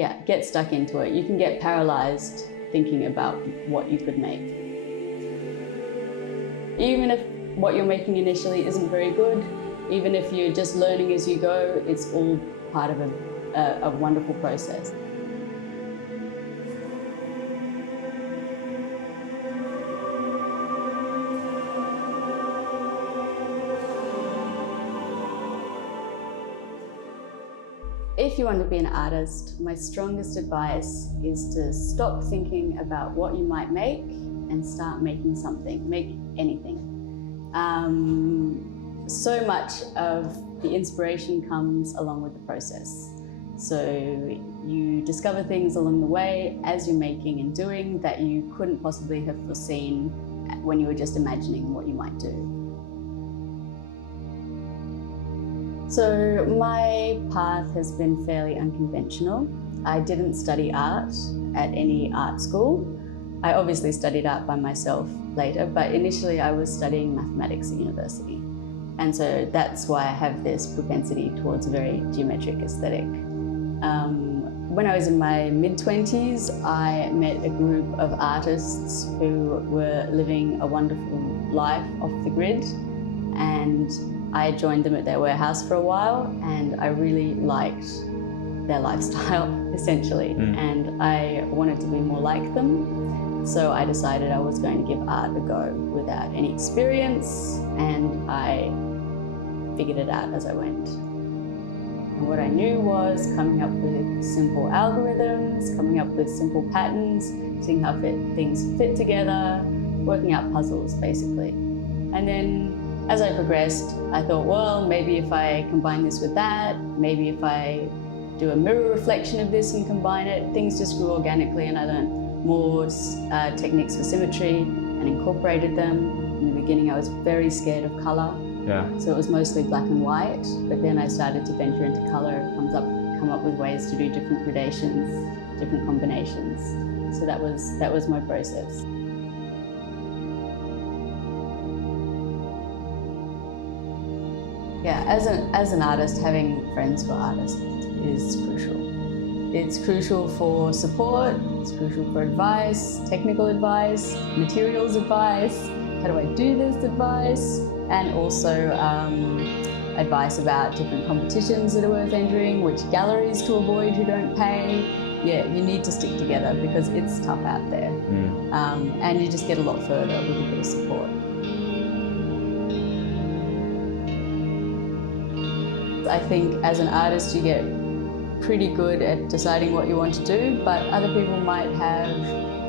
yeah, get stuck into it. You can get paralyzed thinking about what you could make. Even if what you're making initially isn't very good, even if you're just learning as you go, it's all part of a wonderful process. If you want to be an artist, my strongest advice is to stop thinking about what you might make and start making something, make anything. So much of the inspiration comes along with the process. So you discover things along the way as you're making and doing that you couldn't possibly have foreseen when you were just imagining what you might do. So my path has been fairly unconventional. I didn't study art at any art school. I obviously studied art by myself later, but initially I was studying mathematics at university. And so that's why I have this propensity towards a very geometric aesthetic. When I was in my mid-20s, I met a group of artists who were living a wonderful life off the grid, and I joined them at their warehouse for a while, and I really liked their lifestyle, essentially, and I wanted to be more like them. So I decided I was going to give art a go without any experience, and I figured it out as I went. And what I knew was coming up with simple algorithms, coming up with simple patterns, seeing how things fit together, working out puzzles, basically. And then as I progressed, I thought, well, maybe if I combine this with that, maybe if I do a mirror reflection of this and combine it, things just grew organically, and I learned more techniques for symmetry and incorporated them. In the beginning, I was very scared of color. Yeah. So it was mostly black and white, but then I started to venture into color, come up with ways to do different gradations, different combinations. So that was my process. Yeah, as an artist, having friends who are artists is crucial. It's crucial for support, it's crucial for advice, technical advice, materials advice, how do I do this advice, and also advice about different competitions that are worth entering, which galleries to avoid who don't pay. Yeah, you need to stick together because it's tough out there. And you just get a lot further with a bit of support. I think as an artist you get pretty good at deciding what you want to do, but other people might have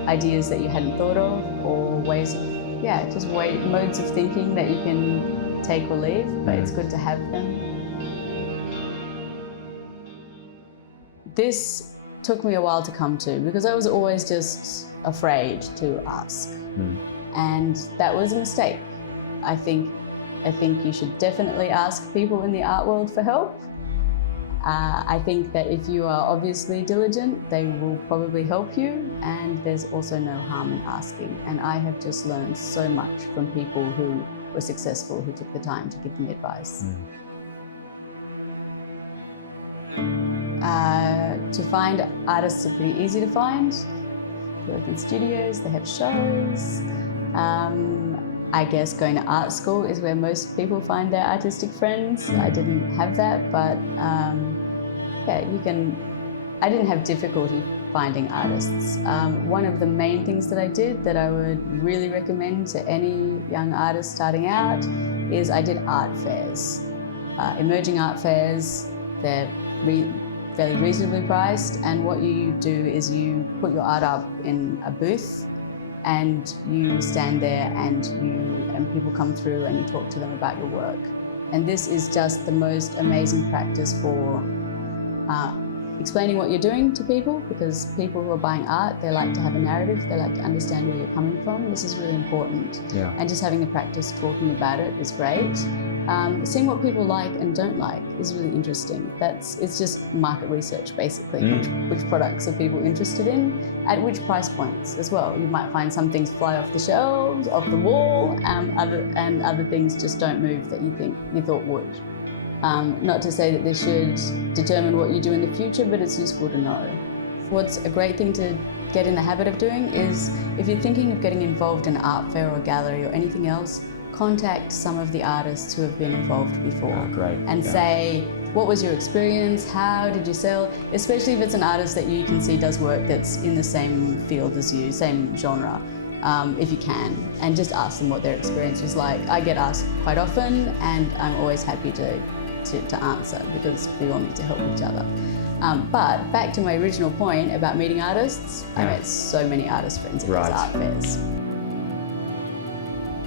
ideas that you hadn't thought of, or ways of, modes of thinking that you can take or leave, but it's good to have them. This took me a while to come to because I was always just afraid to ask. And that was a mistake. I think you should definitely ask people in the art world for help. I think that if you are obviously diligent, they will probably help you, and there's also no harm in asking. And I have just learned so much from people who were successful, who took the time to give me advice. To find artists are pretty easy to find. They work in studios, they have shows. I guess going to art school is where most people find their artistic friends. I didn't have that, but I didn't have difficulty finding artists. One of the main things that I did that I would really recommend to any young artist starting out is I did art fairs. Emerging art fairs, they're fairly reasonably priced, and what you do is you put your art up in a booth and you stand there and people come through and you talk to them about your work. And this is just the most amazing practice for explaining what you're doing to people, because people who are buying art, they like to have a narrative, they like to understand where you're coming from. This is really important. Yeah. And just having the practice talking about it is great. Seeing what people like and don't like is really interesting. It's just market research, basically. Which products are people interested in, at which price points as well. You might find some things fly off the shelves, off the wall, and other things just don't move that you thought would. Not to say that this should determine what you do in the future, but it's useful to know. What's a great thing to get in the habit of doing is, if you're thinking of getting involved in an art fair or gallery or anything else, contact some of the artists who have been involved before. Oh, great. And say, what was your experience? How did you sell? Especially if it's an artist that you can see does work that's in the same field as you, same genre, if you can. And just ask them what their experience was like. I get asked quite often, and I'm always happy to answer, because we all need to help each other. But back to my original point about meeting artists, I met so many artist friends at these art fairs.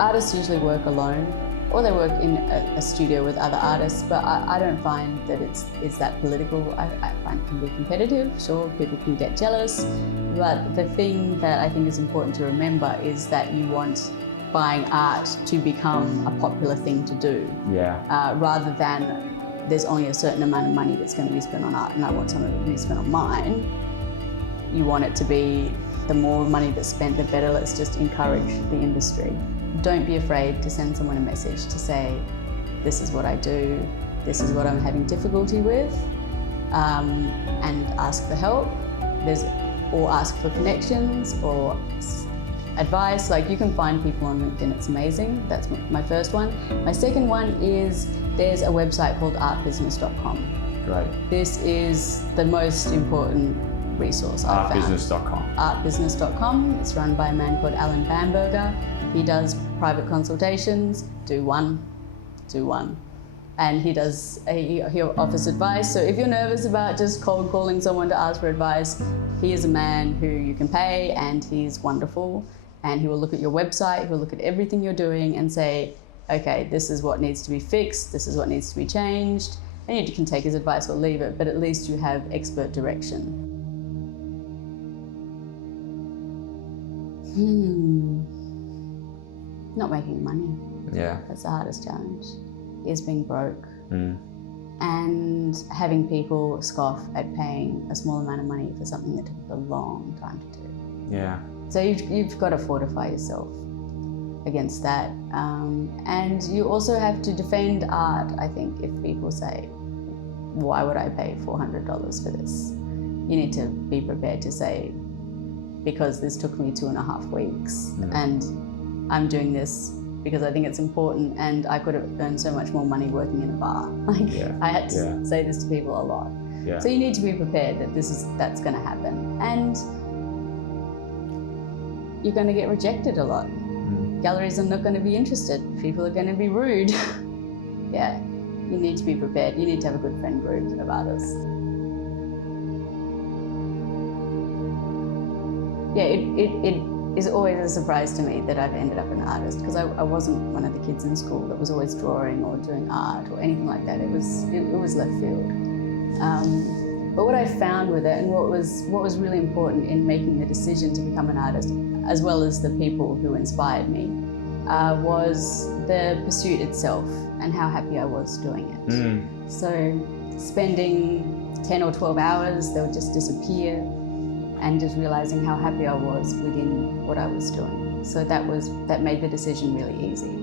Artists usually work alone, or they work in a studio with other artists, but I don't find that it's that political. I find it can be competitive. Sure, people can get jealous, but the thing that I think is important to remember is that you want buying art to become a popular thing to do, rather than there's only a certain amount of money that's going to be spent on art and I want some of it to be spent on mine. You want it to be, the more money that's spent, the better. Let's just encourage the industry. Don't be afraid to send someone a message to say, this is what I do, this is what I'm having difficulty with, and ask for help. Or ask for connections or advice. Like, you can find people on LinkedIn, it's amazing. That's my first one. My second one is, there's a website called artbusiness.com. Great. This is the most important resource I've found. Artbusiness.com. Artbusiness.com. It's run by a man called Alan Bamberger. He does private consultations. Do one. And he offers advice. So if you're nervous about just cold calling someone to ask for advice, he is a man who you can pay, and he's wonderful. And he will look at your website, he'll look at everything you're doing and say, okay, this is what needs to be fixed, this is what needs to be changed. And you can take his advice or leave it, but at least you have expert direction. Not making money. Yeah. That's the hardest challenge, is being broke. And having people scoff at paying a small amount of money for something that took a long time to do. Yeah. So you've got to fortify yourself against that. And you also have to defend art, I think. If people say, why would I pay $400 for this? You need to be prepared to say, because this took me 2.5 weeks and I'm doing this because I think it's important, and I could have earned so much more money working in a bar. I had to say this to people a lot. Yeah. So you need to be prepared that that's going to happen. And you're going to get rejected a lot. Galleries are not going to be interested. People are going to be rude. Yeah, you need to be prepared. You need to have a good friend group of artists. Yeah, it is always a surprise to me that I've ended up an artist, because I wasn't one of the kids in school that was always drawing or doing art or anything like that. It was left field. But what I found with it, and what was really important in making the decision to become an artist, as well as the people who inspired me, was the pursuit itself and how happy I was doing it. So spending 10 or 12 hours, they would just disappear, and just realizing how happy I was within what I was doing. So that made the decision really easy.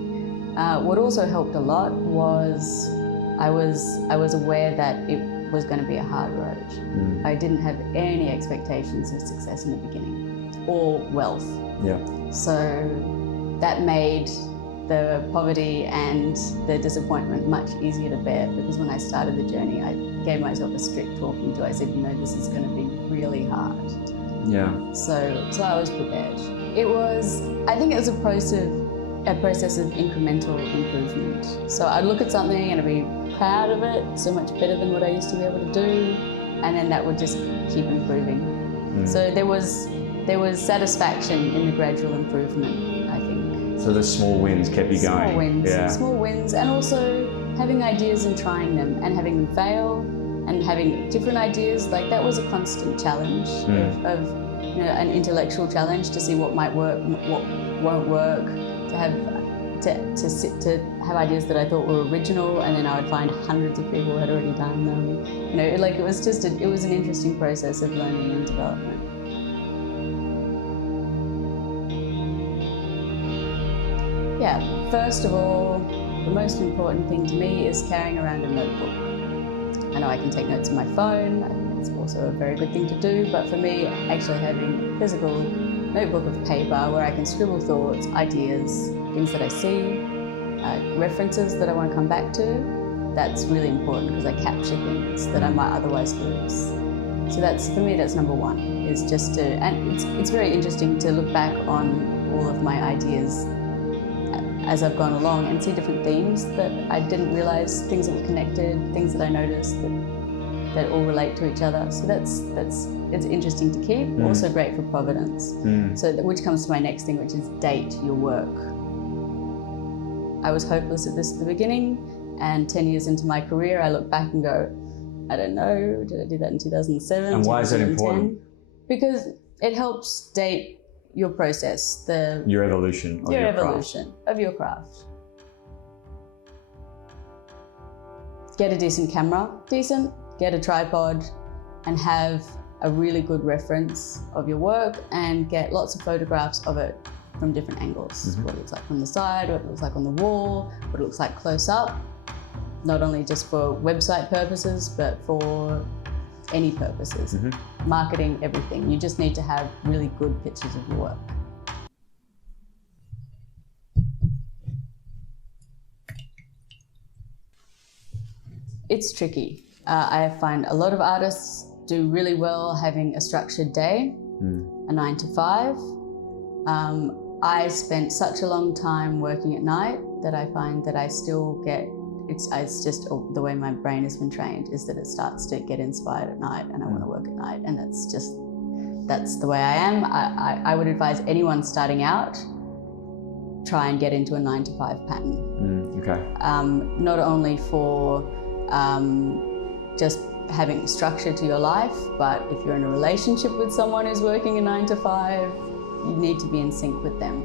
What also helped a lot was I was aware that it was going to be a hard road. I didn't have any expectations of success in the beginning, or wealth. Yeah. So that made the poverty and the disappointment much easier to bear, because when I started the journey, I gave myself a strict talking to. I said, this is going to be really hard. Yeah. So I was prepared. I think it was a process of incremental improvement. So I'd look at something and I'd be proud of it, so much better than what I used to be able to do, and then that would just keep improving. So there was satisfaction in the gradual improvement, I think. So the small wins kept you going. Small wins, and also having ideas and trying them, and having them fail, and having different ideas. Like, that was a constant challenge of an intellectual challenge to see what might work, what won't work, to have ideas that I thought were original, and then I would find hundreds of people who had already done them. It was an interesting process of learning and development. Yeah, first of all, the most important thing to me is carrying around a notebook. I know I can take notes on my phone, I can It's also a very good thing to do, but for me, actually having a physical notebook of paper where I can scribble thoughts, ideas, things that I see, references that I want to come back to, that's really important because I capture things that I might otherwise lose. So that's, for me, that's number one, is just to, and it's very interesting to look back on all of my ideas as I've gone along and see different themes that I didn't realise, things that were connected, things that I noticed that all relate to each other. So it's interesting to keep, also great for provenance. So which comes to my next thing, which is date your work. I was hopeless at this at the beginning, and 10 years into my career, I look back and go, I don't know, did I do that in 2007? And why is that important? Because it helps date your process, your evolution of your craft. Get a decent camera, get a tripod, and have a really good reference of your work, and get lots of photographs of it from different angles. What it looks like from the side, what it looks like on the wall, what it looks like close up, not only just for website purposes, but for any purposes. Marketing, everything. You just need to have really good pictures of your work. It's tricky. I find a lot of artists do really well having a structured day, a 9 to 5. I spent such a long time working at night that I find that I still get, it's just the way my brain has been trained, is that it starts to get inspired at night and I want to work at night, and that's the way I am. I would advise anyone starting out, try and get into a 9 to 5 pattern. Not only for just having structure to your life, but if you're in a relationship with someone who's working a 9 to 5, you need to be in sync with them.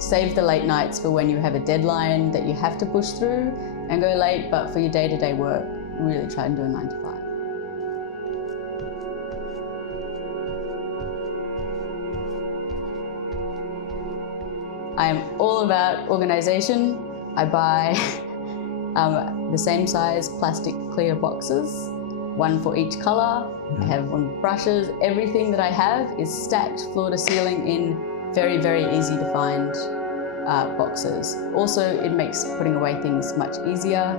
Save the late nights for when you have a deadline that you have to push through and go late, but for your day-to-day work, really try and do a 9 to 5. I am all about organisation. I buy the same size plastic clear boxes, one for each colour. I have one with brushes. Everything that I have is stacked floor to ceiling in very, very easy to find boxes. Also, it makes putting away things much easier.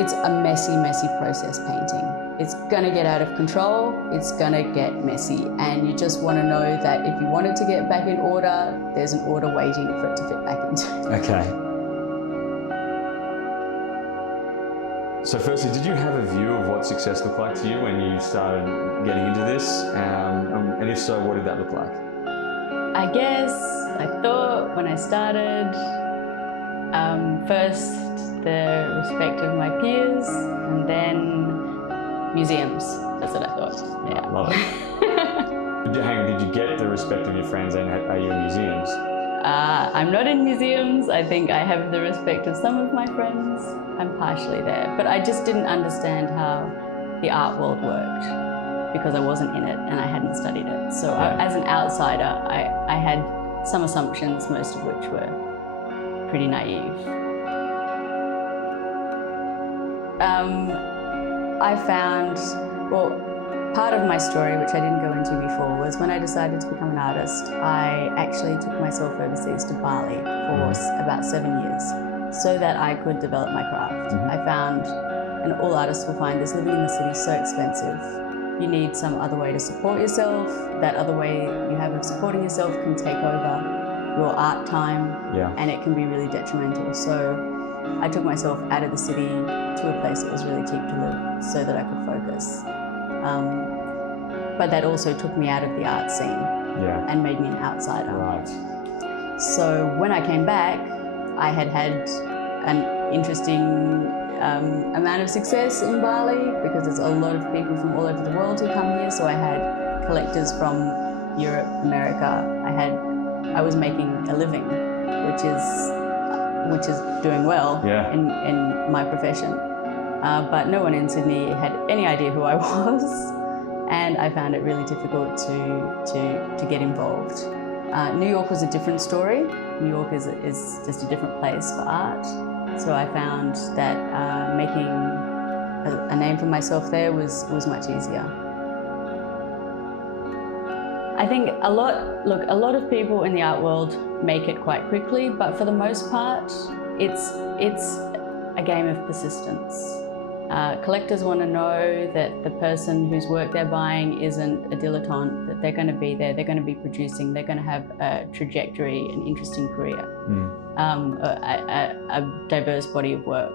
It's a messy, messy process, painting. It's gonna get out of control, it's gonna get messy, and you just wanna know that if you want it to get back in order, there's an order waiting for it to fit back into. Okay. So firstly, did you have a view of what success looked like to you when you started getting into this? And if so, what did that look like? I guess I thought when I started, first the respect of my peers, and then museums. That's what I thought. Yeah. Love it. Hang on, did you get the respect of your friends, and are you in museums? I'm not in museums. I think I have the respect of some of my friends. I'm partially there, but I just didn't understand how the art world worked because I wasn't in it and I hadn't studied it. So as an outsider, I had some assumptions, most of which were pretty naive. I found, well, part of my story, which I didn't go into before, was when I decided to become an artist, I actually took myself overseas to Bali for about 7 years so that I could develop my craft. I found, and all artists will find this, living in the city is so expensive. You need some other way to support yourself. That other way you have of supporting yourself can take over your art time, and it can be really detrimental. So I took myself out of the city to a place that was really cheap to live so that I could focus. But that also took me out of the art scene and made me an outsider. Right. So when I came back, I had an interesting amount of success in Bali because there's a lot of people from all over the world who come here. So I had collectors from Europe, America. I was making a living, which is doing well in my profession. But no one in Sydney had any idea who I was, and I found it really difficult to get involved. New York was a different story. New York is just a different place for art. So I found that making a name for myself there was much easier. I think a lot of people in the art world make it quite quickly, but for the most part, it's a game of persistence. Collectors want to know that the person whose work they're buying isn't a dilettante, that they're going to be there, they're going to be producing, they're going to have a trajectory, an interesting career, a diverse body of work.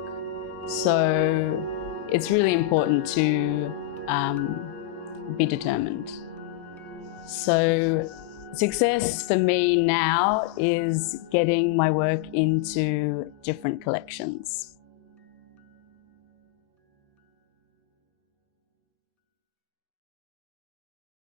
So it's really important to be determined. So success for me now is getting my work into different collections.